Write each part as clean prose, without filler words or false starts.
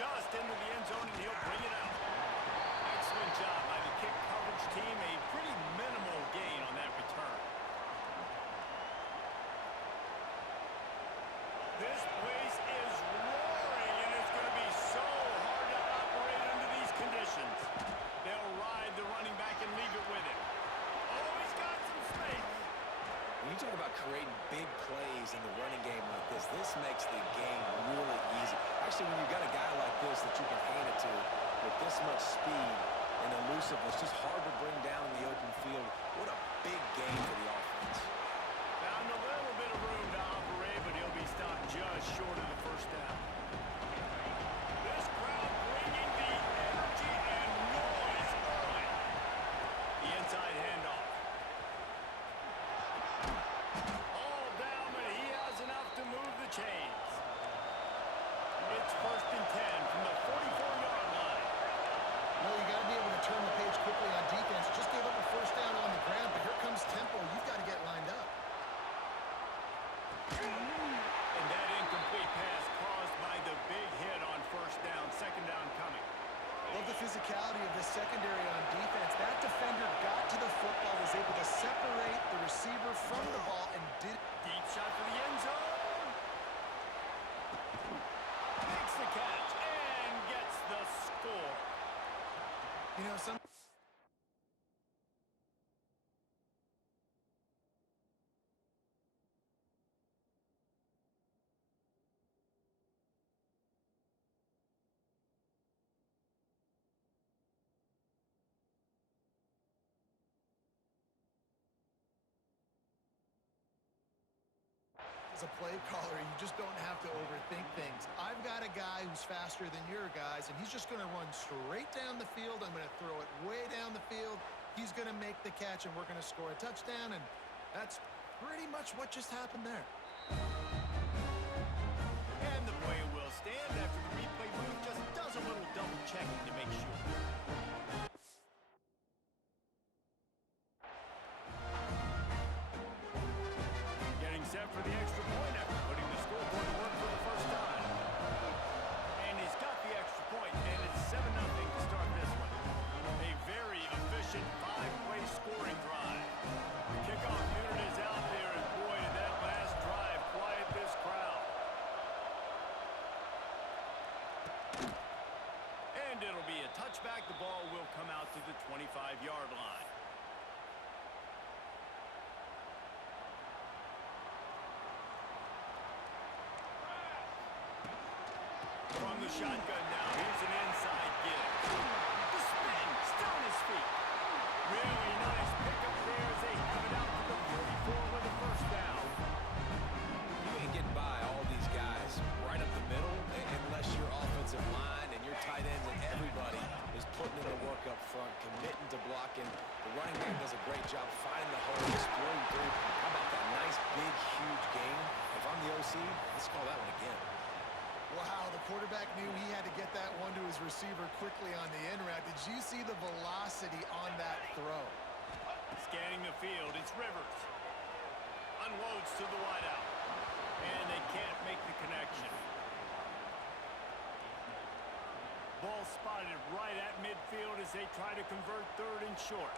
just into the end zone, and he'll bring it out. Excellent job by the kick coverage team. A pretty minimal gain on that return. This place is roaring, and it's going to be so hard to operate under these conditions. They'll ride the running back and leave it with him. Oh, he's got some space. When you talk about creating big plays in the running game like this makes the game really easy. Actually, when you've got a guy like this that you can hand it to with this much speed and elusiveness, just hard to bring down in the open field, what a big game for the offense. Found a little bit of room to operate, but he'll be stopped just short of the first down. This crowd bringing the energy and noise early. The inside handoff. All down, but he has enough to move the chains. It's 1st and 10 from the 44-yard line. Well, you got to be able to turn the page quickly on defense. Just gave up a first down on the ground, but here comes tempo. You've got to get lined up. And that incomplete pass caused by the big hit on first down, 2nd down coming. Love the physicality of the secondary on defense. That defender got to the football, was able to separate the receiver from the ball, and did it. Deep shot for the end zone. Makes the catch and gets the score. You know, some... As a play caller, you just don't have to overthink things. I've got a guy who's faster than your guys, and he's just going to run straight down the field. I'm going to throw it way down the field. He's going to make the catch, and we're going to score a touchdown, and that's pretty much what just happened there. And the play will stand after the replay booth just does a little double checking to make sure. Set for the extra point after putting the scoreboard to work for the first time. And he's got the extra point, and it's 7-0 to start this one. A very efficient 5-play scoring drive. The kickoff unit is out there, and boy, did that last drive quiet this crowd. And it'll be a touchback. The ball will come out to the 25-yard line. From the shotgun now, here's an inside give. The spin, still on his feet. Really nice pickup there as they have it out to the 44 with the first down. You ain't getting by all these guys right up the middle unless your offensive line and your tight ends and everybody is putting in the work up front, committing to blocking. The running back does a great job finding the hole, exploring through. How about that nice, big, huge game? If I'm the OC, let's call that one again. Wow, the quarterback knew he had to get that one to his receiver quickly on the in route. Did you see the velocity on that throw? Scanning the field, it's Rivers. Unloads to the wideout. And they can't make the connection. Ball spotted right at midfield as they try to convert 3rd and short.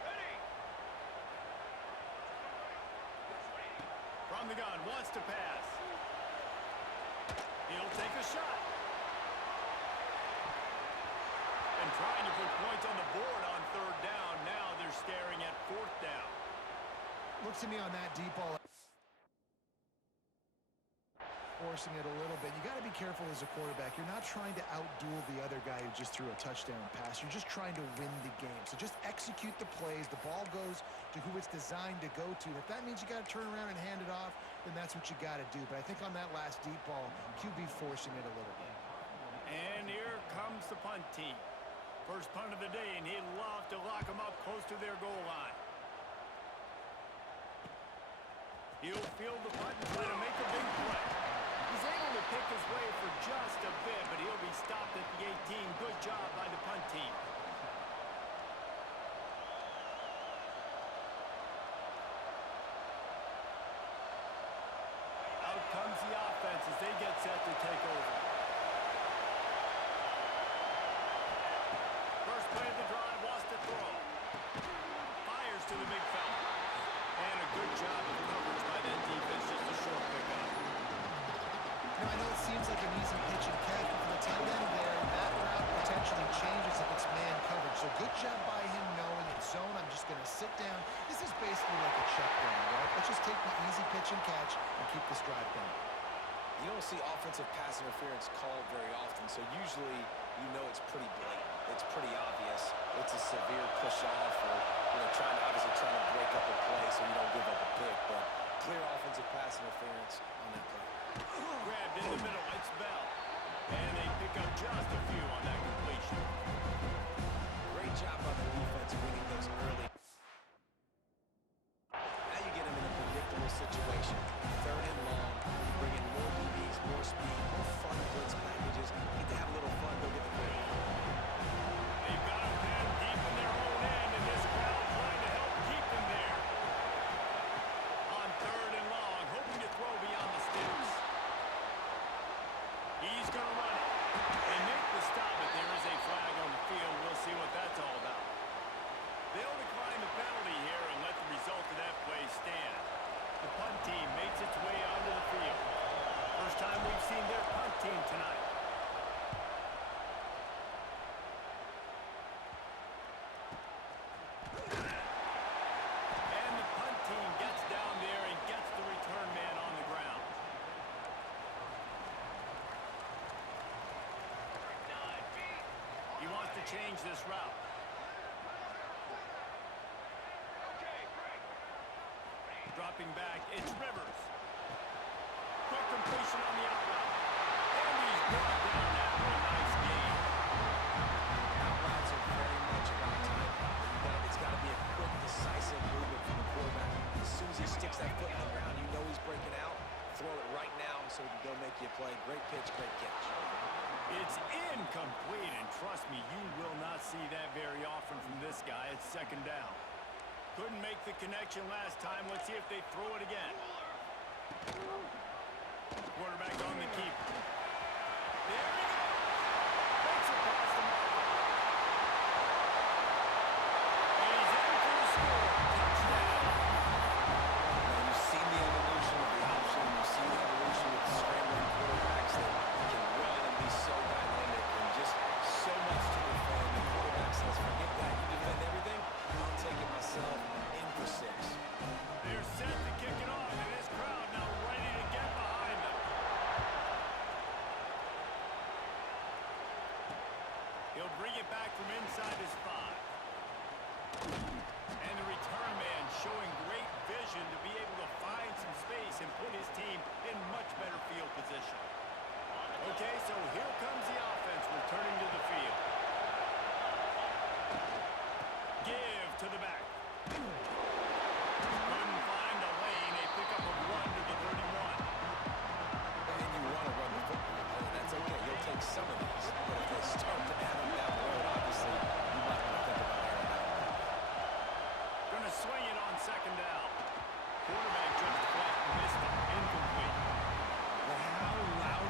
From the gun, wants to pass. He'll take a shot. And trying to put points on the board on 3rd down. Now they're staring at 4th down. Looks to me on that deep ball. Forcing it a little bit. You got to be careful as a quarterback. You're not trying to outduel the other guy who just threw a touchdown pass. You're just trying to win the game. So just execute the plays. The ball goes to who it's designed to go to. If that means you got to turn around and hand it off, then that's what you got to do. But I think on that last deep ball, QB forcing it a little bit. And here comes the punt team. First punt of the day, and he'd love to lock them up close to their goal line. He'll field the punt and try to make a big play. He's able to pick his way for just a bit, but he'll be stopped at the 18. Good job by the punt team. Out comes the offense as they get set to take over. So good job by him knowing it's zone. I'm just going to sit down. This is basically like a check down, right? Let's just take the easy pitch and catch and keep this drive going. You don't see offensive pass interference called very often, so usually you know it's pretty blatant. It's pretty obvious. It's a severe push-off or, obviously trying to break up a play so you don't give up a pick, but clear offensive pass interference on that play. Grabbed in the middle. It's Bell. And they pick up just a few on that completion. Great job by the defense winning those early. Now you get them in a predictable situation. Third and long. You bring in more DBs, more speed, more fun blitz packages. Get to have a little fun, go get the ball. They've got them pinned deep in their own end, and this crowd trying to help keep them there. On third and long, hoping to throw beyond the sticks. He's going to run it. They make the stop, but there is a flag on the field. We'll see what that's all about. They'll decline the penalty here and let the result of that play stand. The punt team makes its way onto the field. First time we've seen their punt team tonight. And the punt team gets down there and gets the return man on the ground. He wants to change this route. Dropping back, it's Rivers. Quick completion on the out route. And he's brought down after a nice game. Out routes are very much about timing. It's got to be a quick, decisive movement from the quarterback. As soon as he sticks that foot in the ground, you know he's breaking out. Throw it right now so he can go make you a play. Great pitch, great catch. It's incomplete, and trust me, you will not see that very often from this guy. It's second down. Couldn't make the connection last time. Let's see if they throw it again. Quarterback on the keeper. There he goes. Makes it past the marker. And he's in for the score. Touchdown. Now, you've seen the evolution of the option. You've seen the evolution with scrambling quarterbacks that can run and be so dynamic and just so much to defend. The quarterback says, forget that. You defend everything. I'll take it myself. In for 6. They're set to kick it off, and this crowd now ready to get behind them. He'll bring it back from inside his 5. And the return man showing great vision to be able to find some space and put his team in much better field position. Okay, so here comes the offense returning to the field. Give to the back. Couldn't find a lane. They pick up a run to the 31. And you want to run the football. Oh, that's okay. You'll take some of these. But if they start to add them down the road, obviously, you might want to think about airing out. Going to swing it on second down. Quarterback just flat missed it. Incomplete. Well, how loud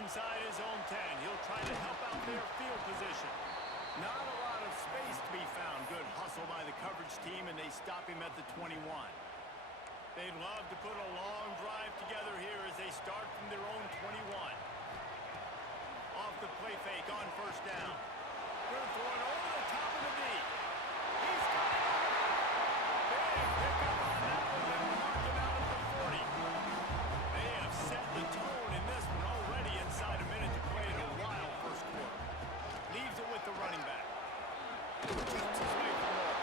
inside his own 10. He'll try to help out their field position. Not a lot of space to be found. Good hustle by the coverage team, and they stop him at the 21. They'd love to put a long drive together here as they start from their own 21. Off the play fake on first down. Good for it over the top of the D. He's got it. Big pickup on that one. They'll mark him out at the 40. They have set the tone in this one already inside a minute to play in a wild first quarter. Leaves it with the running back. Keeps his way for more.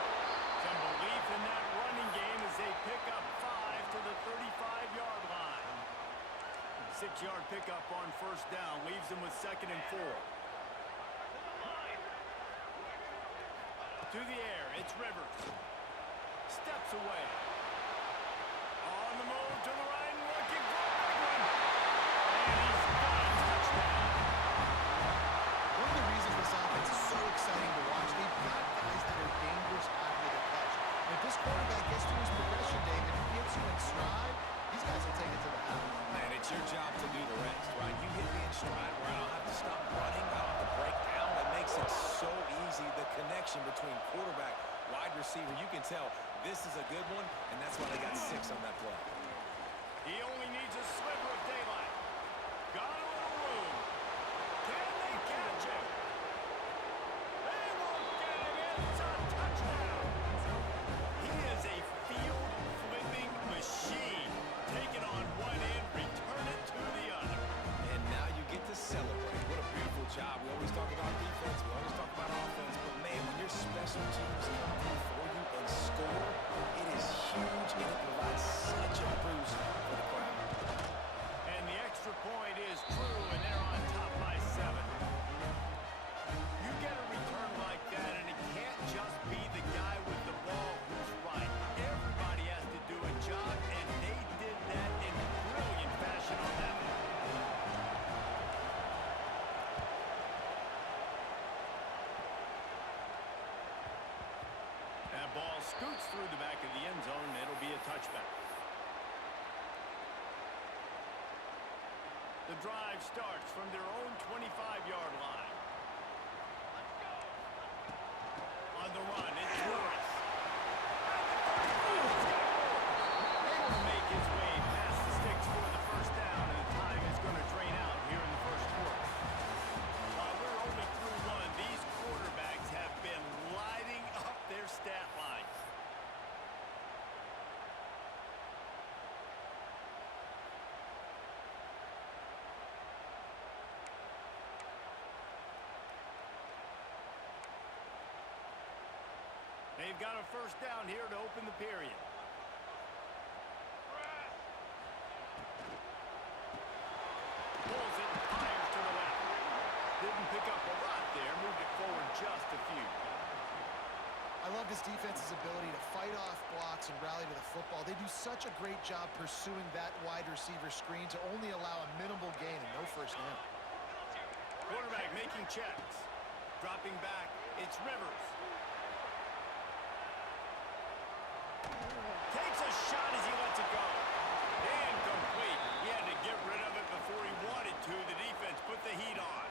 Some belief in that running game as they pick up 5 to the 35-yard line. 6-yard pickup on first down. Leaves them with 2nd and 4. To the air, it's Rivers. Steps away. On the move to the right and looking for a big one. And he's got a touchdown. One of the reasons this offense is so exciting to watch, they've got guys that are dangerous after the catch. And if this quarterback gets through his progression, David, he gets you in stride, these guys will take it to the house. Man, it's your job to do the rest, right? You hit me in stride where I don't have to stop running, I don't have to break down. It makes it so easy, the connection between quarterback, wide receiver. You can tell this is a good one, and that's why they got 6 on that play. He only needs a sliver of daylight. Got a little room. Can they catch him? They won't get him in. It's a touchdown. He is a field-flipping machine. Take it on one end, return it to the other. And now you get to celebrate. What a beautiful job. We always talk about defense. We always talk about offense. But, man, when your special teams come through for you and score, it is huge, and it provides such a boost for the crowd. And the extra point is true, and they're on top by 7. You get a return like that, and it can't just be the guy with the ball who's right. Everybody has to do a job, and they did that in brilliant fashion on that one. That ball scoots through the back of the end zone, and it'll be a touchback. The drive starts from their own 25-yard line. On the run, it's Morris. Able to make his way past the sticks for the first down, and the time is going to drain out here in the first quarter. While we're only through one, these quarterbacks have been lighting up their stat lines. They've got a first down here to open the period. Pulls it and fires to the left. Didn't pick up a lot there. Moved it forward just a few. I love this defense's ability to fight off blocks and rally to the football. They do such a great job pursuing that wide receiver screen to only allow a minimal gain and no first down. Quarterback making checks. Dropping back, it's Rivers. Takes a shot as he lets it go. Incomplete. He had to get rid of it before he wanted to. The defense put the heat on.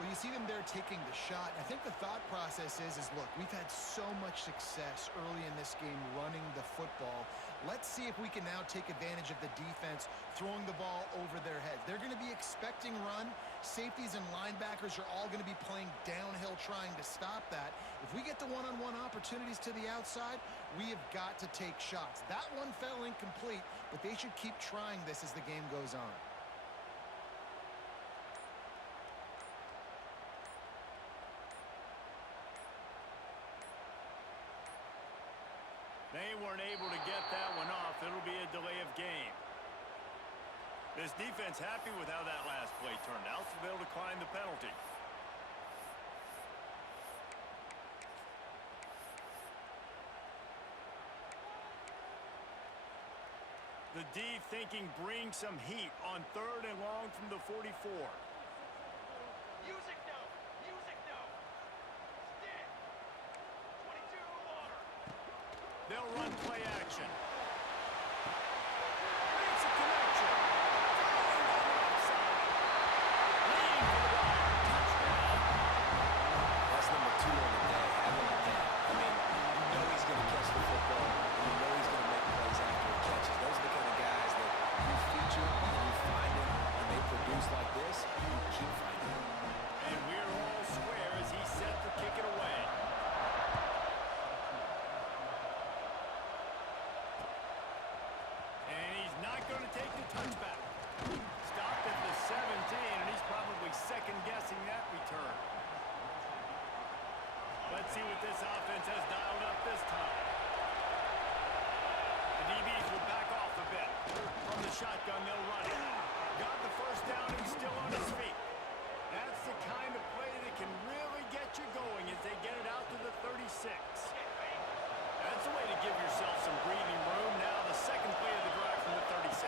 Well, you see them there taking the shot. I think the thought process is look, we've had so much success early in this game running the football. Let's see if we can now take advantage of the defense throwing the ball over their heads. They're going to be expecting run. Safeties and linebackers are all going to be playing downhill trying to stop that. If we get the one-on-one opportunities to the outside, we have got to take shots. That one fell incomplete, but they should keep trying this as the game goes on. They weren't able to get that one off. It'll be a delay of game. This defense happy with how that last play turned out, so they'll decline the penalty. The D thinking bring some heat on 3rd and long from the 44. Music no! Music no! Stick! 22 water! They'll run play action. Makes a connection. Throwing on the outside. touchback. Stopped at the 17, and he's probably second-guessing that return. Let's see what this offense has dialed up this time. The DBs will back off a bit. From the shotgun, they'll run it. Got the first down and still on his feet. That's the kind of play that can really get you going as they get it out to the 36. That's a way to give yourself some breathing room. Now the second play of the drive from the 36.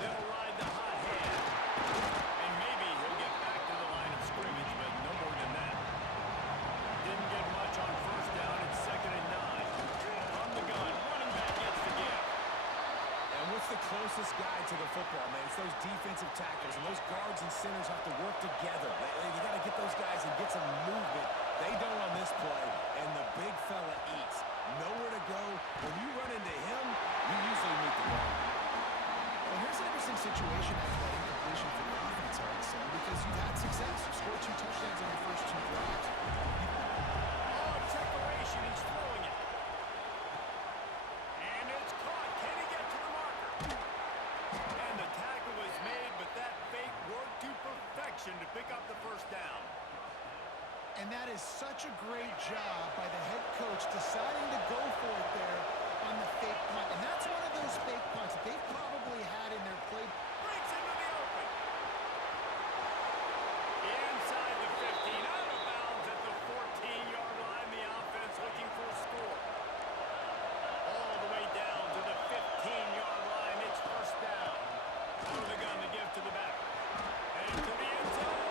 They'll ride the hot hand. And maybe he'll get back to the line of scrimmage, but no more than that. Didn't get much on first down. It's 2nd and 9. From the gun, running back gets the give. And what's the closest guy to the football, man? It's those defensive tackles, and those guards and centers have to work together. You got to get those guys and get some movement. They don't on this play, and the big fella eats. Nowhere to go. When you run into him, you usually meet the ball. Well, here's an interesting situation after that incompletion for the offense, all of a sudden, because you've had success. You've scored 2 touchdowns on your first 2 drives. Oh, preparation. He's throwing it. And it's caught. Can he get to the marker? And the tackle is made, but that fake worked to perfection to pick up the first down. And that is such a great job by the head coach deciding to go for it there on the fake punt. And that's one of those fake punts that they've probably had in their play. Breaks into the open. Inside the 15, out of bounds at the 14-yard line. The offense looking for a score. All the way down to the 15-yard line. It's first down. Out of the gun to give to the back. And to the end zone.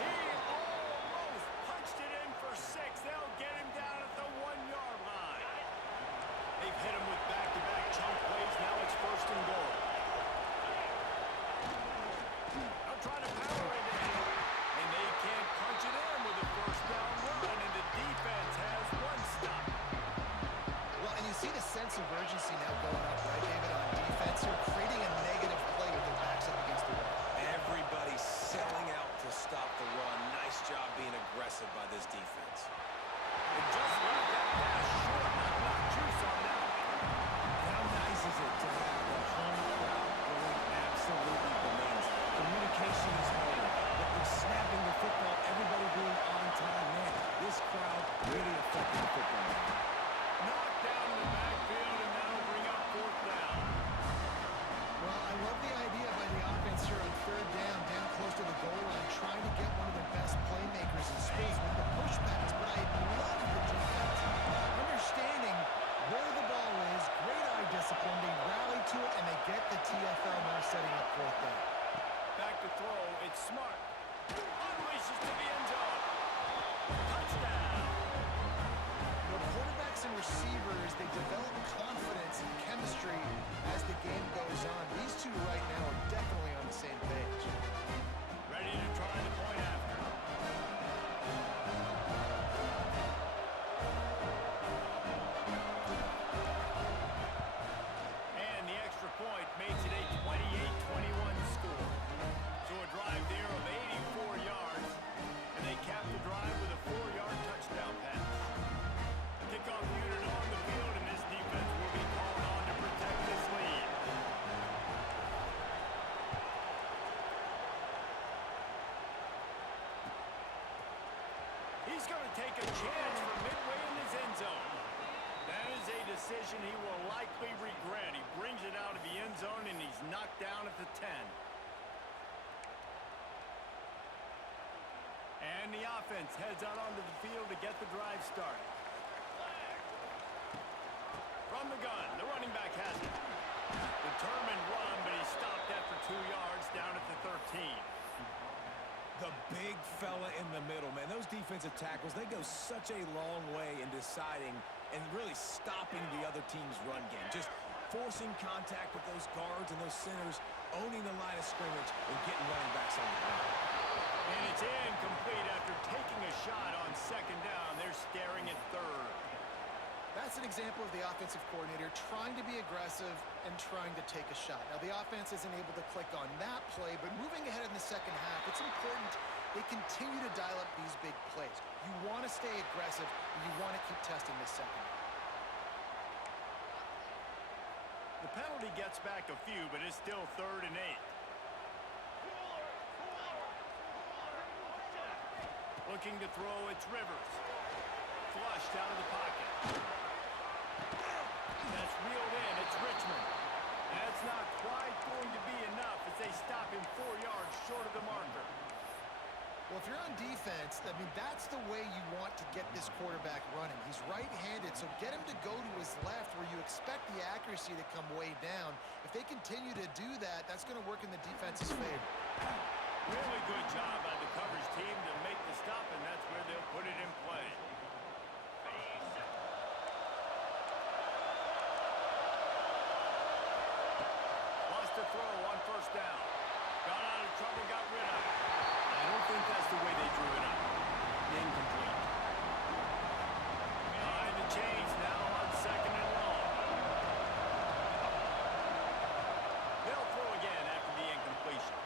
He almost punched it in for 6. They'll get him down at the 1-yard line. They've hit him with back-to-back chunk plays. Now it's first and goal. They'll try to power into him. And they can't punch it in with a first down run. And the defense has 1 stop. Well, and you see the sense of urgency now going up, right, David, on defense. You're creating a negative play with their backs up against the wall. Everybody's selling out to stop the run. Nice job being aggressive by this defense. And just left that pass short. Not enough juice on that one. How nice is it to have the home crowd going absolutely bananas? Communication is harder, but they're snapping the football, everybody being on time. Man, this crowd really affecting the football game. Knocked down in the backfield, and that'll bring up 4th down. Well, I love the idea by the offense here on 3rd down close to the goal line, trying to get one of their best playmakers in space with the pushbacks, but I love the defense. Understanding where the ball is, great eye discipline, they rally to it, and they get the TFL now setting up 4th down. Back to throw. It's Smart. Unleashes to the end zone. Touchdown. You know, quarterbacks and receivers, they develop confidence and chemistry as the game goes on. These two right now are definitely on the same page. Ready to try the point after. And the extra point makes it a 28-21 score. So a drive there of 84 yards, and they cap the drive with a 4-yard touchdown pass. Kickoff unit on the field, and this defense will be called on to protect this lead. He's going to take a chance from midway in his end zone. That is a decision he will likely regret. He brings it out of the end zone, and he's knocked down at the 10. And the offense heads out onto the field to get the drive started. From the gun, the running back has it. Determined run, but he stopped after 2 yards down at the 13. The big fella in the middle, man. Those defensive tackles, they go such a long way in deciding and really stopping the other team's run game. Just forcing contact with those guards and those centers, owning the line of scrimmage, and getting running backs on the ground. And it's incomplete after taking a shot on 2nd down. They're staring at 3rd. That's an example of the offensive coordinator trying to be aggressive and trying to take a shot. Now, the offense isn't able to click on that play, but moving ahead in the second half, it's important they continue to dial up these big plays. You want to stay aggressive, and you want to keep testing this second. The The penalty gets back a few, but it's still 3rd and 8. Looking to throw, it's Rivers. Flushed out of the pocket. That's reeled in, it's Richmond. That's not quite going to be enough as they stop him 4 yards short of the marker. Well, if you're on defense, I mean, that's the way you want to get this quarterback running. He's right-handed, so get him to go to his left where you expect the accuracy to come way down. If they continue to do that, that's going to work in the defense's favor. Really good job by the coverage team to make the stop, and that's where they'll put it in play. Lost a throw on 1st down. Got out of trouble, got rid of it. I don't think that's the way they drew it up. Incomplete. Behind the chains now on 2nd and long. They'll throw again after the incompletion.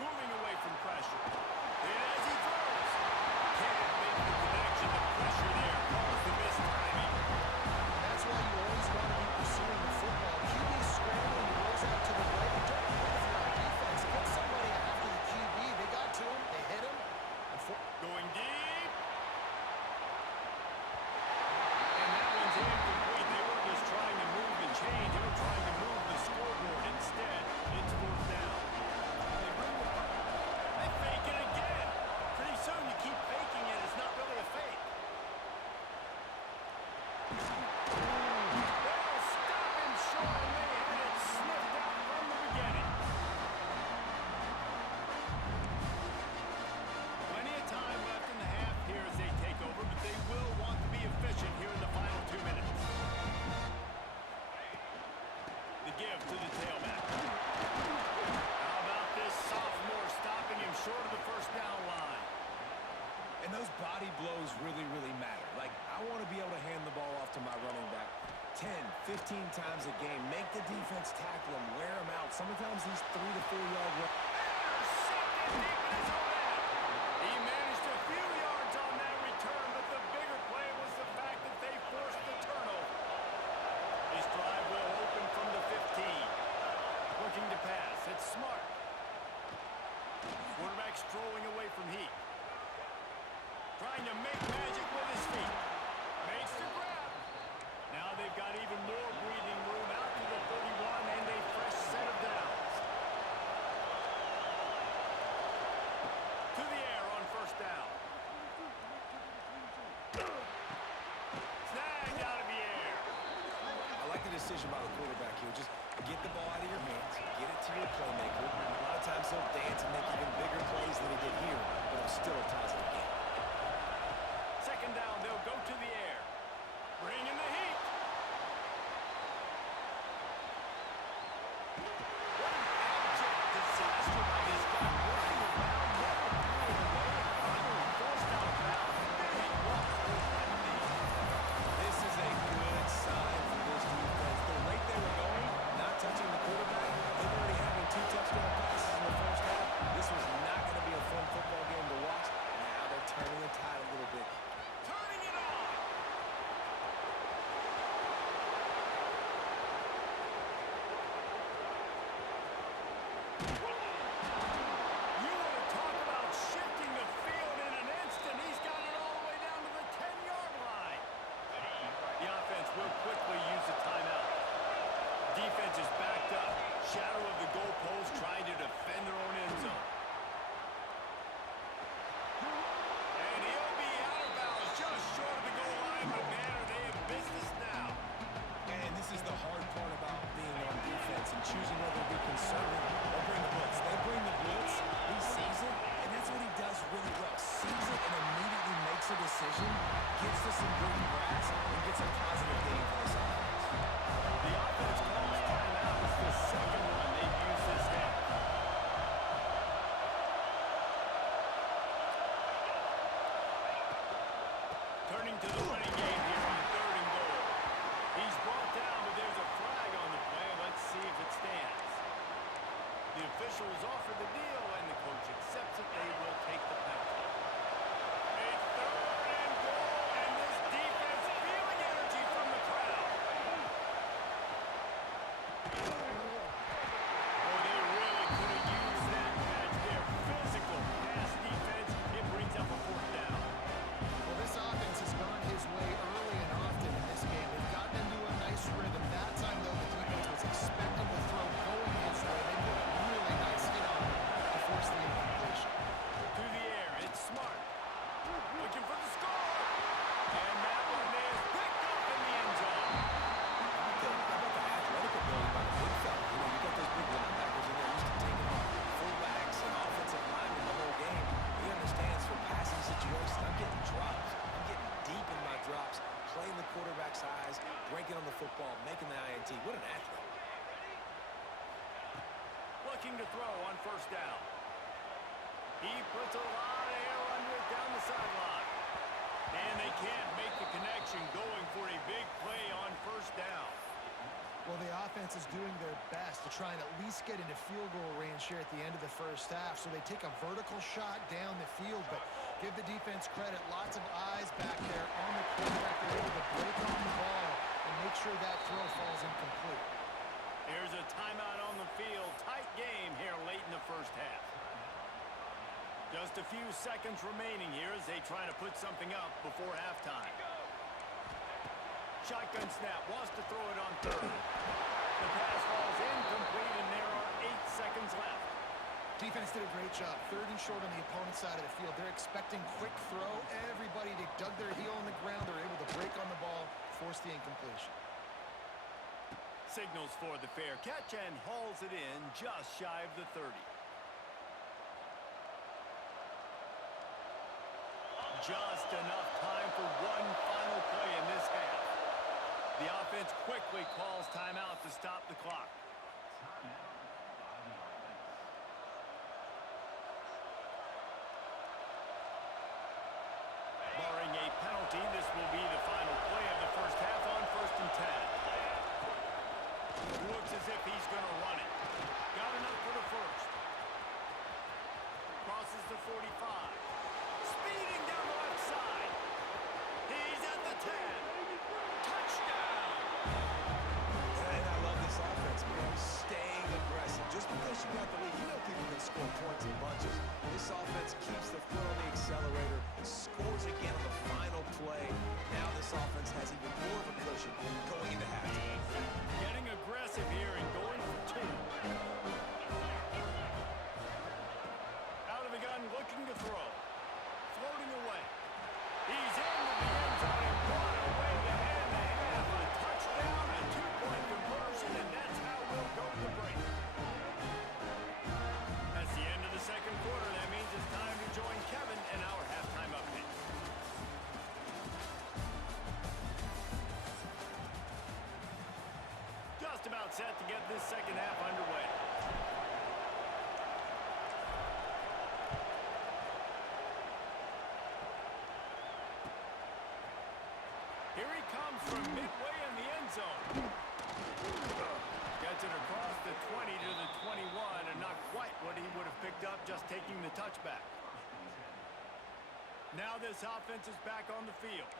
Moving away from pressure. And as he throws, can't make the connection. The pressure there caused the missed timing. That's why you always want to be pursuing the football. QB's scrambling, he rolls out to the right. You don't know if you're on defense. Get somebody after the QB. They got to him. They hit him. Going deep. And that one's incomplete. They were just trying to move the chain. They were trying to move the scoreboard. Instead, it's 4th down. They bring the puck. They fake it again. Pretty soon you keep faking it. It's not really a fake. They'll stop him short, and they had it sniffed out from the beginning. Plenty of time left in the half here as they take over, but they will want to be efficient here in the final 2 minutes. The give to the tailback. How about this sophomore stopping him short of the 1st down line? And those body blows really, really matter. Like, I want to be able to hand the ball off to my running back 10, 15 times a game. Make the defense tackle him, wear him out. Sometimes these 3 to 4 yard runs. Intercepted deep in his own end. He managed a few yards on that return, but the bigger play was the fact that they forced the turnover. His drive will open from the 15. Looking to pass. It's Smart. Quarterback strolling away from Heat. Trying to make magic with his feet. Makes the grab. Now they've got even more breathing room out to the 31 and a fresh set of downs. To the air on 1st down. Snagged out of the air. I like the decision by the quarterback here. Just get the ball out of your hands, get it to your playmaker. A lot of times he'll dance and make even bigger plays than he did here, but it'll still a positive game. 2nd down, they'll go to the air. Bring in the heat. What an abject disaster by this guy. Running around, never throwing away, finally forced out of bounds. Big loss for that lead. This is a good sign for this defense. The rate they were going, not touching the quarterback, they were already having 2 touchdown passes in the 1st half. This was not going to be a fun football game to watch. Now they're turning making the INT. What an athlete. Looking to throw on first down. He puts a lot of air under it down the sideline. And they can't make the connection, going for a big play on first down. Well, the offense is doing their best to try and at least get into field goal range here at the end of the first half. So they take a vertical shot down the field, but give the defense credit. Lots of eyes back there on the quarterback. They're able to break on the ball and make sure that throw falls incomplete. Here's a timeout on the field. Tight game here late in the first half. Just a few seconds remaining here as they try to put something up before halftime. Shotgun snap, wants to throw it on third. The pass falls incomplete, and there are 8 seconds left. Defense did a great job. 3rd and short on the opponent's side of the field. They're expecting quick throw. Everybody, they dug their heel on the ground. They're able to break on the ball, force the incompletion. Signals for the fair catch and hauls it in just shy of the 30. Just enough time for one final play in this half. The offense quickly calls timeout to stop the clock. Barring a penalty, this will be the final play of the first half on 1st and 10. Looks as if he's going to run it. Got enough for the first. Crosses the 45. Speeding down the left side. He's at the 10. Touchdown. And I love this offense, man. Staying aggressive. Just because you got the lead, you know people can score points in bunches. This offense keeps the foot on the accelerator, scores again on the final play. Now this offense has even more of a cushion going into halftime. Getting aggressive here and going for 2. Out of the gun, looking to throw. Floating away. He's into the end zone, and what a way to end the half. A touchdown, a 2-point conversion, and that's how we'll go to break. That's the end of the second quarter. That means it's time to join Kevin in our halftime update. Just about set to get this second half underway. Here he comes from midway in the end zone. Gets it across the 20 to the 21, and not quite what he would have picked up just taking the touchback. Now this offense is back on the field.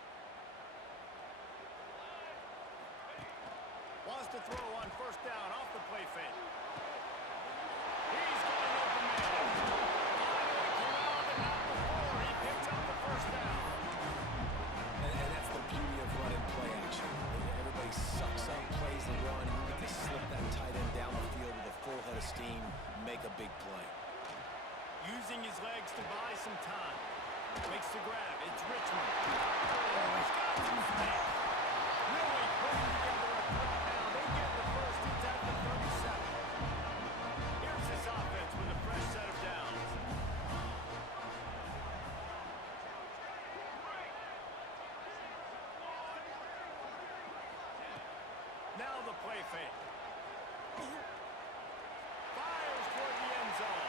Wants to throw on first down off the play fake. He's got an open man. Finally corralled, and not before he picks up the first down. And that's the beauty of running play action. Everybody sucks up, plays the run, and you get to slip that tight end down the field with a full head of steam, make a big play. Using his legs to buy some time. Makes the grab. It's Richmond. Oh, he's got some space. Really putting together a threat now. They get the first. It's at the 37. Here's this offense with a fresh set of downs. Now the play fake. Fires toward the end zone.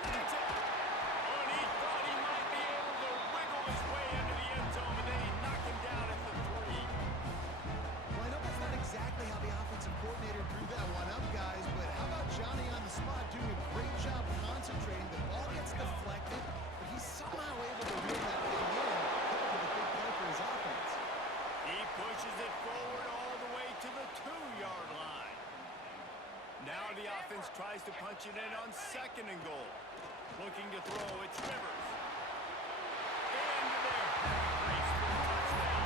Snags it. Oh, and he thought he might be able to wiggle his way into the end zone, but they knock him down at the 3. Well, I know that's not exactly how the offensive coordinator drew that one up, guys, but how about Johnny on the spot doing a great job concentrating? The ball gets deflected, but he's somehow able to reel that thing in, coupled with a big play for his offense. He pushes it forward all the way to the 2-yard line. Now the offense tries to punch it in on 2nd and goal. Looking to throw, it's Rivers. Into there. Race for a touchdown.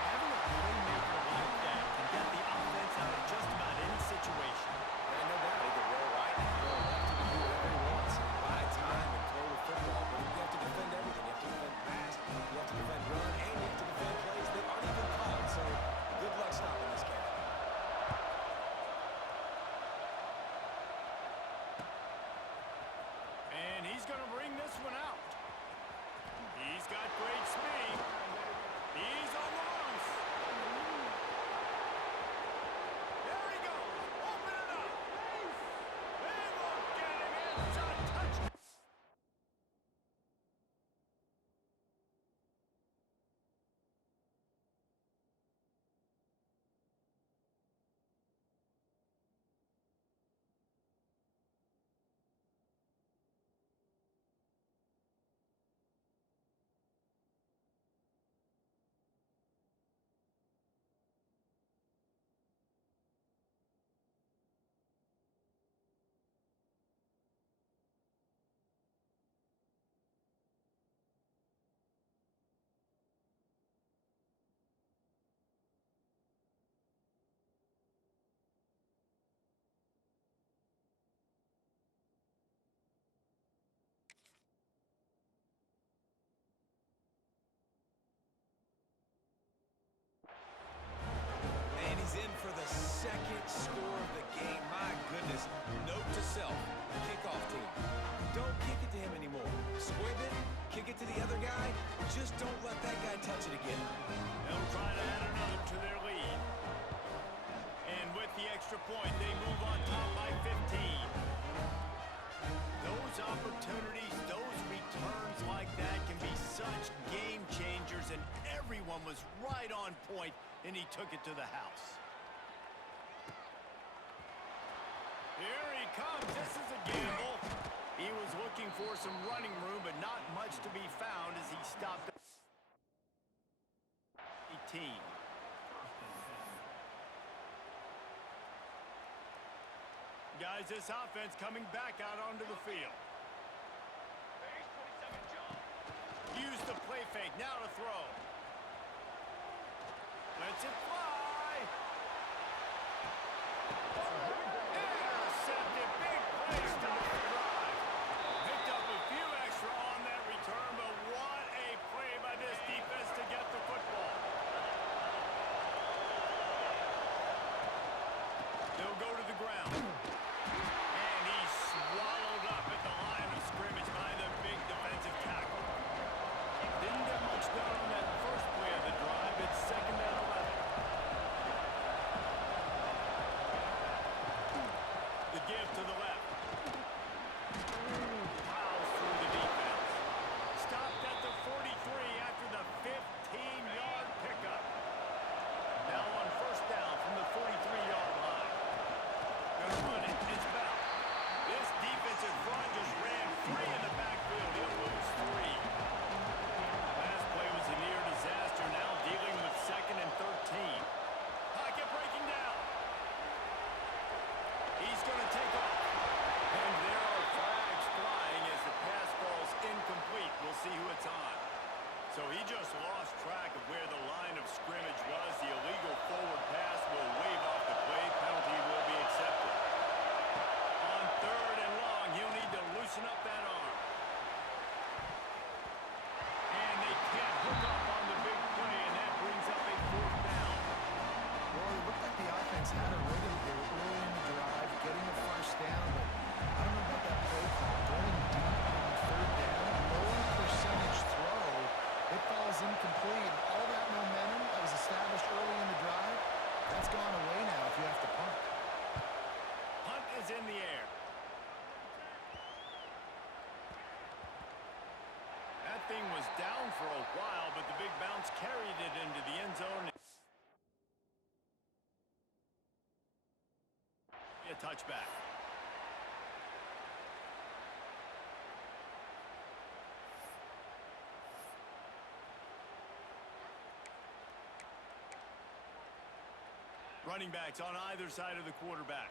Having a playmaker like that can get the offense out of just about any situation. And no doubt, he can roll right and roll left. He can do whatever he wants. Buy time and throw the football, but you have to defend everything. You have to defend pass, you have to defend run, and you have to defend plays that aren't even called. So good luck stopping this guy. And he's going to bring this yourself. Kickoff team. Don't kick it to him anymore. Squib it, kick it to the other guy. Just don't let that guy touch it again. They'll try to add another to their lead. And with the extra point, they move on top by 15. Those opportunities, those returns like that can be such game changers, and everyone was right on point, and he took it to the house. Here he comes. This is a gamble. He was looking for some running room, but not much to be found as he stopped 18. Guys, this offense coming back out onto the field. Base 27, John. Use the play fake. Now to throw. Lets it fly. Intercepted. Big play. Stops the drive. Picked up a few extra on that return, but what a play by this defense to get the football. They'll go to the ground. And he's swallowed up at the line of scrimmage by the big defensive tackle. Didn't get much done on that first play of the drive. It's 2nd and 11. The give to the left. Plows through the defense. Stopped at the 43 after the 15-yard pickup. Now on 1st down from the 43-yard line. Gonna run it. It's back. This defensive front just ran free in the backfield. He'll lose 3. Last play was a near disaster. Now dealing with 2nd and 13. Pocket breaking down. He's going to take off. And there are flags flying as the pass falls incomplete. We'll see who it's on. So he just lost track of where the line of scrimmage was. The illegal forward pass will wave off the play. Penalty will be accepted. On 3rd and long, he'll need to loosen up that arm. And they can't hook up on the big play, and that brings up a 4th down. Well, it looked like the offense had a rhythm here early in the drive, getting the 1st down, but I don't know about that play call. Going deep on 3rd down, low percentage throw, it falls incomplete. All that momentum that was established early in the drive, that's gone away now if you have to punt. Hunt is in the air. That thing was down for a while, but the big bounce carried it into the end zone. A touchback. Running backs on either side of the quarterback.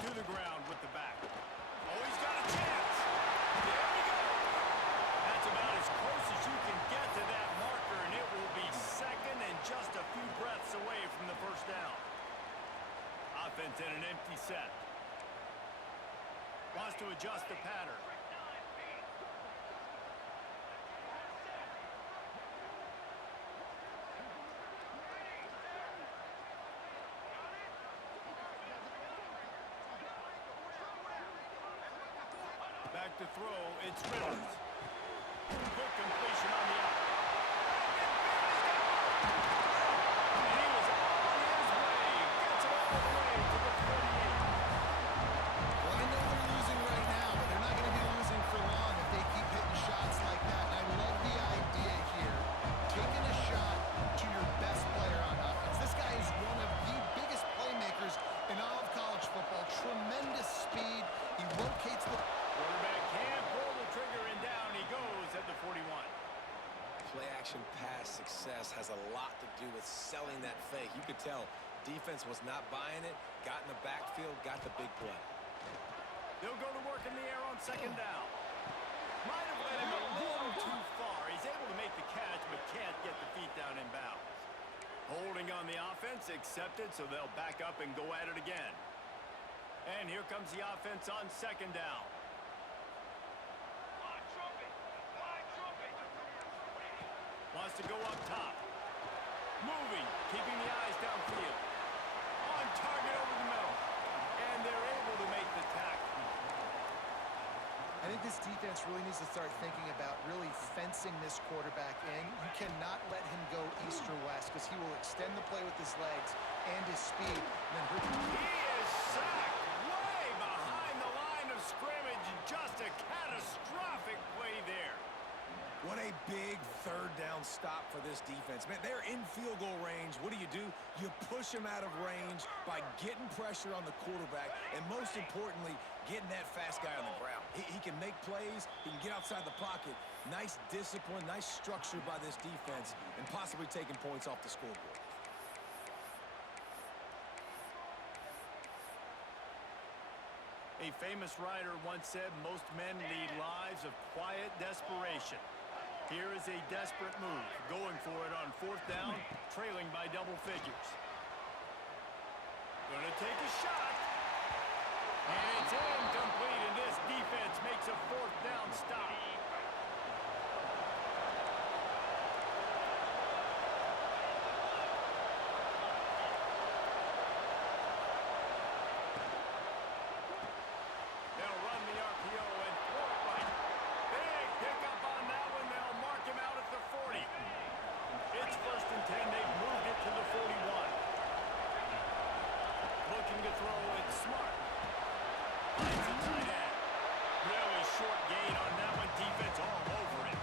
To the ground with the back. Oh, he's got a chance. There we go. That's about as close as you can get to that marker, and it will be 2nd and just a few breaths away from the 1st down. Offense in an empty set. Wants to adjust the pattern. Back to throw, it's Reynolds. Quick completion on the out. And he was on his way. Gets it all the way to the 38. Well, I know they're losing right now, but they're not going to be losing for long if they keep hitting shots like that. And I love the idea here, taking a shot to your best player on offense. This guy is one of the biggest playmakers in all of college football. Tremendous speed. He rotates the... Quarterback can't pull the trigger, and down he goes at the 41. Play-action pass success has a lot to do with selling that fake. You could tell defense was not buying it, got in the backfield, got the big play. They'll go to work in the air on 2nd down. Might have led him a little too far. He's able to make the catch, but can't get the feet down in bounds. Holding on the offense, accepted, so they'll back up and go at it again. And here comes the offense on 2nd down. Fly trumpet. Wants to go up top. moving, keeping the eyes downfield. On target over the middle. And they're able to make the tackle. I think this defense really needs to start thinking about really fencing this quarterback in. You cannot let him go east or west because he will extend the play with his legs and his speed. And then hurt. He is sacked way behind the line of scrimmage. Just a catastrophic play there. What a big third down stop for this defense. Man, they're in field goal range. What do? You push them out of range by getting pressure on the quarterback and, most importantly, getting that fast guy on the ground. He can make plays. He can get outside the pocket. Nice discipline, nice structure by this defense, and possibly taking points off the scoreboard. A famous writer once said, most men lead lives of quiet desperation. Here is a desperate move, going for it on fourth down, trailing by double figures. Gonna take a shot. And it's incomplete, and this defense makes a fourth down stop. They'll run the RPO and throw it right. Big pickup on that one. They'll mark him out at the 40. It's 1st and 10. They've moved it to the 41. Looking to throw it smart. Finds a tight end. Really short gain on that one. Defense all over it.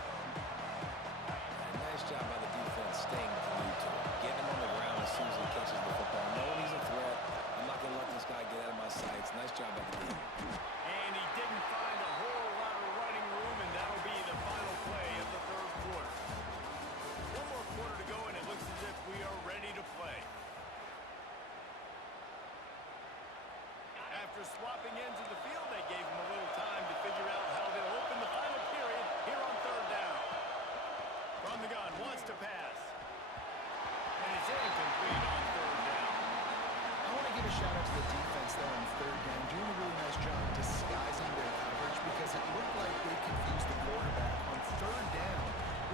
Nice job by the defense staying glued to him. Getting him on the ground as soon as he catches the football. Knowing he's a threat. I'm not going to let this guy get out of my sights. Nice job by the team. And he didn't find a whole lot of running room, and that'll be the final play of the third quarter. One more quarter to go, and it looks as if we are ready to play. After swapping ends of the field, they gave him a little time to figure out how they'll open the final period here on third down. From the gun, wants to pass. And it's incomplete on third down. I want to give a shout out to the defense there on third down, doing a really nice job disguising their coverage because it looked like they confused the quarterback on third down.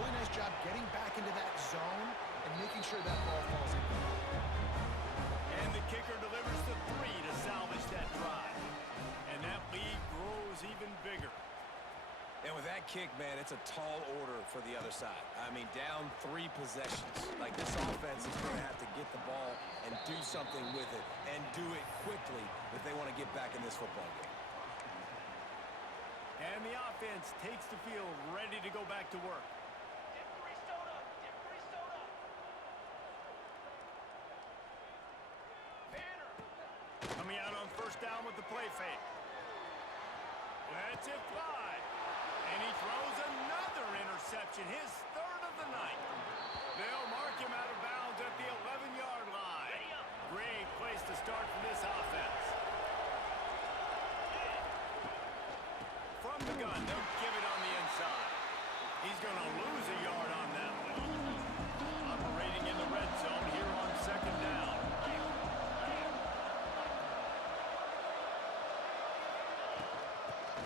Really nice job getting back into that zone and making sure that ball falls in. And the kicker delivers the 3 to salvage that drive. And that lead grows even bigger. And with that kick, man, it's a tall order for the other side. I mean, down 3 possessions. Like, this offense is going to have to get the ball and do something with it, and do it quickly if they want to get back in this football game. And the offense takes the field, ready to go back to work. Dip-free soda. Dip-free soda. Banner. Coming out on first down with the play fake. Lets it fly. And he throws another interception, his third of the night. They'll mark him out of bounds at the 11-yard line. Great place to start for this offense. From the gun, they'll give it on the inside. He's going to lose a yard on that one. Operating in the red zone here on second down.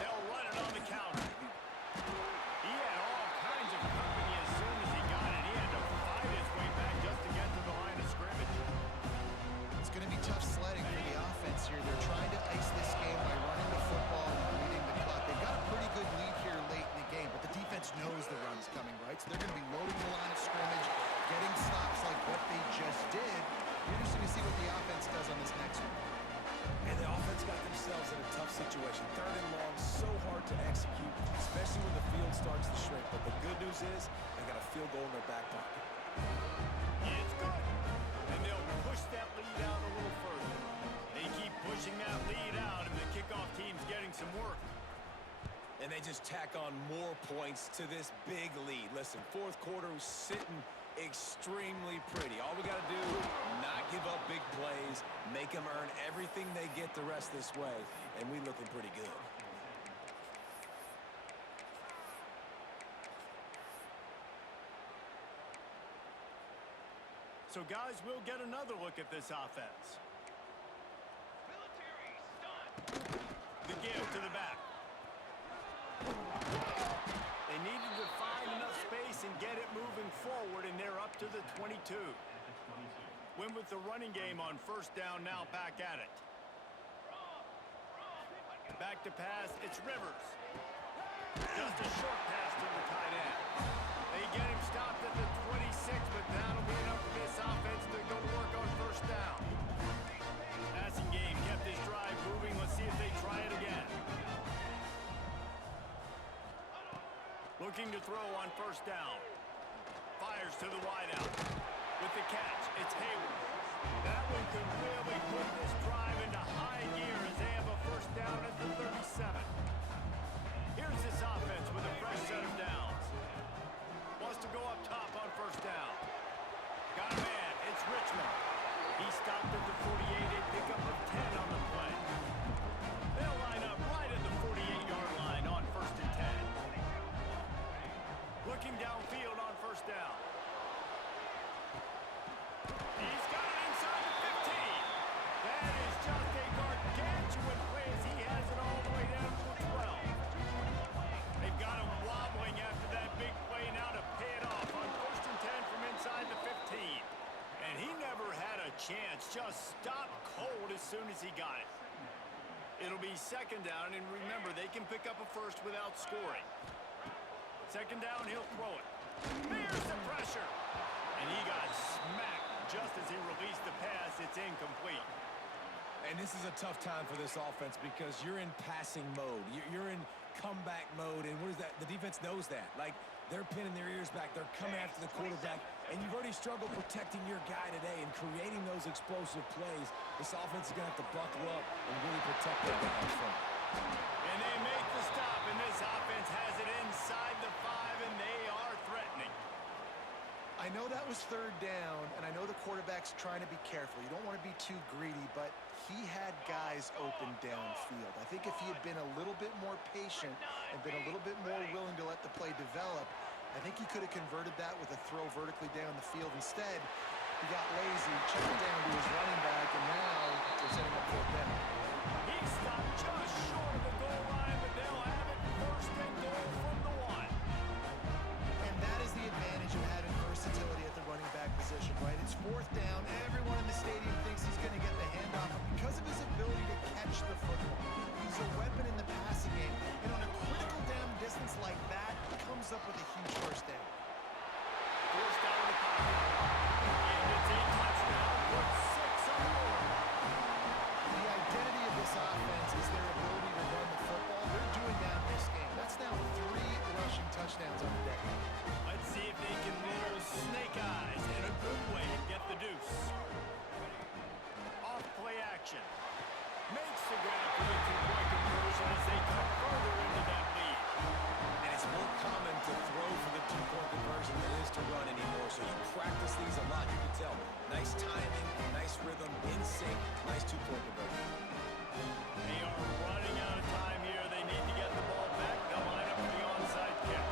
They'll run it on the counter. He had all kinds of company as soon as he got it. He had to fight his way back just to get to the line of scrimmage. It's going to be tough sledding for the offense here. They're trying to ice this game by running the football and bleeding the clock. They've got a pretty good lead here late in the game, but the defense knows the run's coming, right? So they're going to be loading the line of scrimmage, getting stops like what they just did. Interesting to see what the offense does on this next one. And the offense got themselves in a tough situation. Third and long, so hard to execute, especially when the field starts to shrink. But the good news is they got a field goal in their back pocket. It's good. And they'll push that lead out a little further. They keep pushing that lead out, and the kickoff team's getting some work. And they just tack on more points to this big lead. Listen, fourth quarter was sitting extremely pretty. All we got to do, not give up big plays, make them earn everything they get the rest this way, and we looking pretty good. So, guys, we'll get another look at this offense. Military stunt. The give to the back. They needed to find enough space and get it moving forward, and they're up to the 22. Went with the running game on first down, now back at it. Back to pass, it's Rivers. Just a short pass to the tight end. They get him stopped at the 26, but that'll be enough for this offense to go to work on first down. Passing game kept his drive moving. Let's see if they try it again. Looking to throw on first down. Fires to the wideout. With the catch, it's Hayward. That one could really put this drive into high gear as they have a first down at the 37. Here's this offense with a fresh set of downs. Wants to go up top on first down. Got a man, it's Richmond. He stopped at the 48, a pickup of 10 on the play. They'll line up right at the 48-yard line on first and 10. Looking downfield on first down. He's got it inside the 15. That is just a gargantuan play as he has it all the way down to the 12. They've got him wobbling after that big play now to pay it off on first and 10 from inside the 15. And he never had a chance, just stopped cold as soon as he got it. It'll be second down, and remember, they can pick up a first without scoring. Second down, he'll throw it. There's the pressure. And he got smacked just as he released the pass. It's incomplete. And this is a tough time for this offense because you're in passing mode. You're in comeback mode, and what is that? The defense knows that. Like, they're pinning their ears back. They're coming after the quarterback, and you've already struggled protecting your guy today and creating those explosive plays. This offense is going to have to buckle up and really protect their guy in front. And they make the stop, and this offense has it inside the 5, and they are threatening. I know that was third down, and I know the quarterback's trying to be careful. You don't want to be too greedy, but he had guys open downfield. I think if he had been a little bit more patient and been a little bit more willing to let the play develop, I think he could have converted that with a throw vertically down the field. Instead, he got lazy, checked it down to his running back, and now they're setting up fourth down. He stopped just short of the goal line, but they'll have it first and goal from the 1. And that is the advantage of having versatility at the running back position, right? It's fourth down. Everyone in the stadium thinks he's going to get the handoff. But because of his ability to catch the football, he's a weapon in the passing game. And on a critical down distance like that, he comes up with a huge first down. Forced out of the pocket. And it's a touchdown. Put 6 on the board. The identity of this offense is their ability to run the football. They're doing that in this game. That's now 3 rushing touchdowns on the day. Let's see if they can roll snake eyes in a good way and get the deuce. Off play action. Makes the grab for the 2-point conversion as they cut further into that lead. And it's more common to throw for the 2-point conversion than it is to run anymore. So you practice these a lot. You can tell. Nice timing, nice rhythm, in sync, nice 2-point conversion. They are running out of time here. They need to get the ball back. They'll line up for the onside kick.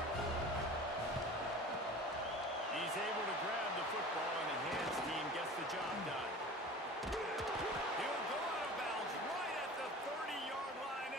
He's able to grab the football, and the hands team gets the job done. He'll go out of bounds right at the 30-yard line.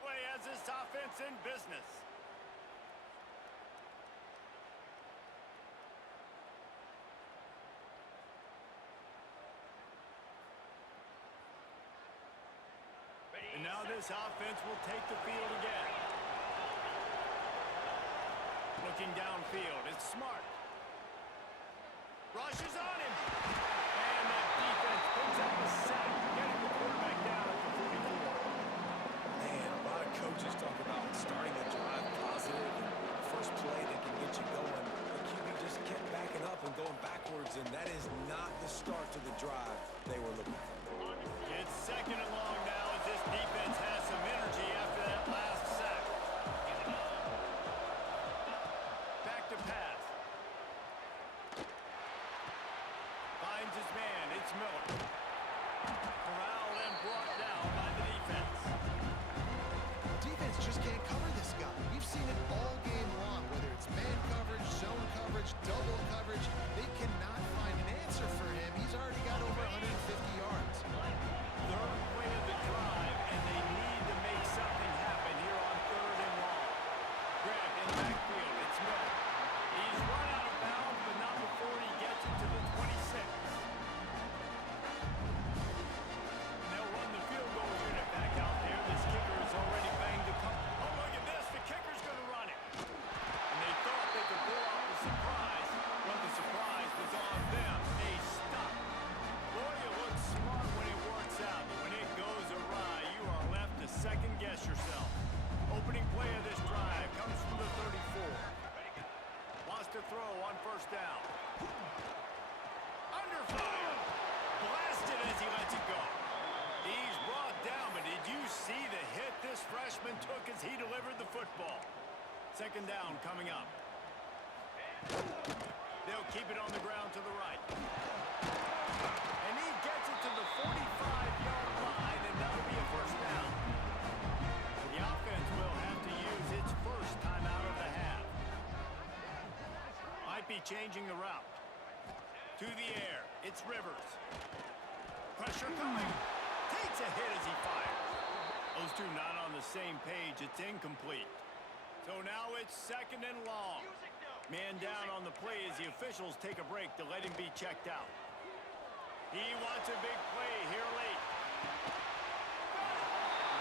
Play has this offense in business. And now this offense will take the field again. Looking downfield, it's Smart. Rushes on him. And that defense picks up a sack, getting the quarterback down at the 44. Man, a lot of coaches talk about starting the drive positive and the first play that can get you going. The QB just kept backing up and going backwards, and drive they were looking for. It's second and long now as this defense has some energy after that last sack. Back to pass. Finds his man. It's Miller. Corralled and brought down by the defense. Defense just can't cover this guy. We've seen it all game long, whether it's man coverage, zone coverage, double coverage. They cannot find an answer for him. He's already got over 150 yards. Third play of the drive, and they need to make something happen here on third and long. Grabbed in the backfield. It's Miller. He's run out of bounds, but not before he gets it to the 26. They'll run the field goal unit back out there. This kicker is already banged a couple. Oh, look at this. The kicker's going to run it. And they thought they could pull off the surprise, but the surprise was on them. A stop. Boy, you look smart when it works out, but when it goes awry, you are left to second-guess yourself. Opening play of this drive comes from the 34. Wants to throw on first down. Under fire. Blasted as he lets it go. He's brought down, but did you see the hit this freshman took as he delivered the football? Second down coming up. They'll keep it on the ground to the right. And he gets it to the 45-yard line, and that'll be a first down. The offense will have to use its first timeout of the half. Might be changing the route. To the air. It's Rivers. Pressure coming. Takes a hit as he fires. Those two not on the same page. It's incomplete. So now it's second and long. Man down on the play as the officials take a break to let him be checked out. He wants a big play here late.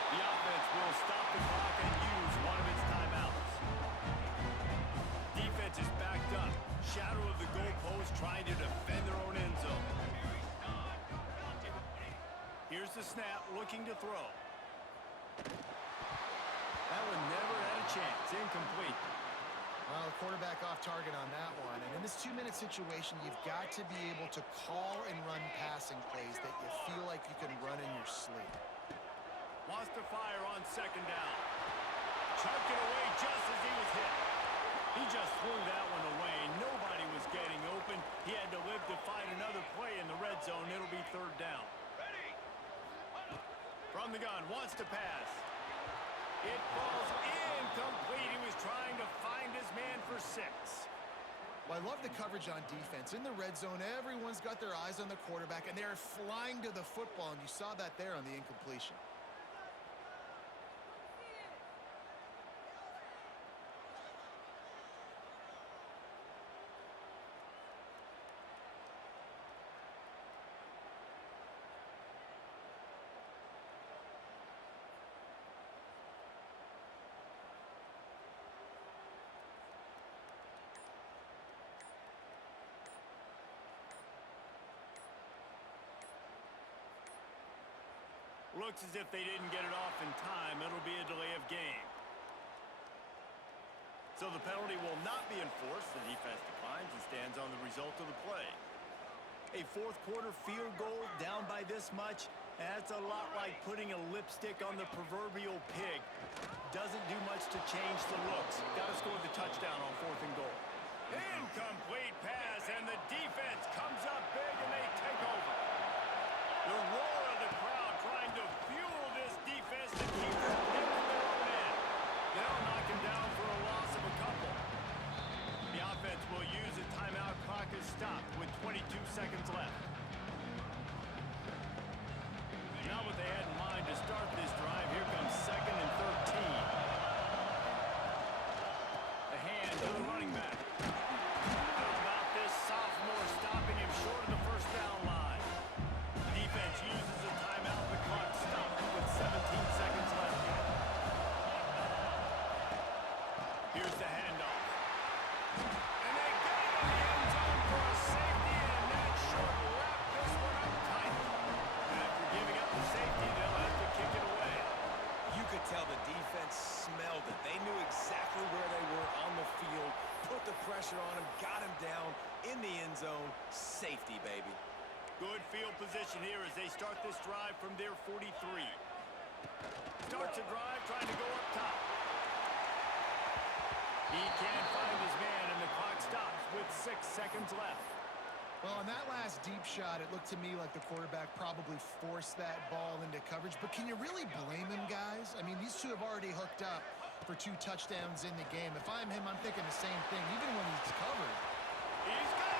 The offense will stop the clock and use one of its timeouts. Defense is backed up. Shadow of the goalpost trying to defend their own end zone. Here's the snap, looking to throw. That one never had a chance. Incomplete. Well, the quarterback off target on that one. And in this two-minute situation, you've got to be able to call and run passing plays that you feel like you can run in your sleep. Wants to fire on second down. Chucked it away just as he was hit. He just threw that one away. Nobody was getting open. He had to live to find another play in the red zone. It'll be third down. From the gun, wants to pass. It falls incomplete. He was trying to find his man for 6. Well, I love the coverage on defense. In the red zone, everyone's got their eyes on the quarterback, and they're flying to the football, and you saw that there on the incompletion. Looks as if they didn't get it off in time. It'll be a delay of game. So the penalty will not be enforced. The defense declines and stands on the result of the play. A fourth quarter field goal down by this much. That's a lot like putting a lipstick on the proverbial pig. Doesn't do much to change the looks. Got to score the touchdown on fourth and goal. Incomplete pass, and the defense comes up big, and they take over. The roar of the crowd trying to fuel this defense to keep them in their own end. They'll knock him down for a loss of a couple. The offense will use a timeout. Clock is stopped with 22 seconds left. Not what they had in mind to start this drive. Here comes second and 13. The hand to the running back. How about this sophomore stopping him short of the first down line? The defense uses a timeout. The clock stopped with 17 seconds left. Here's the handoff. And they get it in the end zone for a safety, and that should wrap this one up tight. After giving up the safety, they'll have to kick it away. You could tell the defense smelled it. They knew exactly where they were on the field, put the pressure on him, got him down in the end zone. Safety, baby. Good field position here as they start this drive from their 43. Starts a drive trying to go up top. He can't find his man, and the clock stops with 6 seconds left. Well, on that last deep shot, it looked to me like the quarterback probably forced that ball into coverage. But can you really blame him, guys? I mean, these two have already hooked up for 2 touchdowns in the game. If I'm him, I'm thinking the same thing, even when he's covered. He's got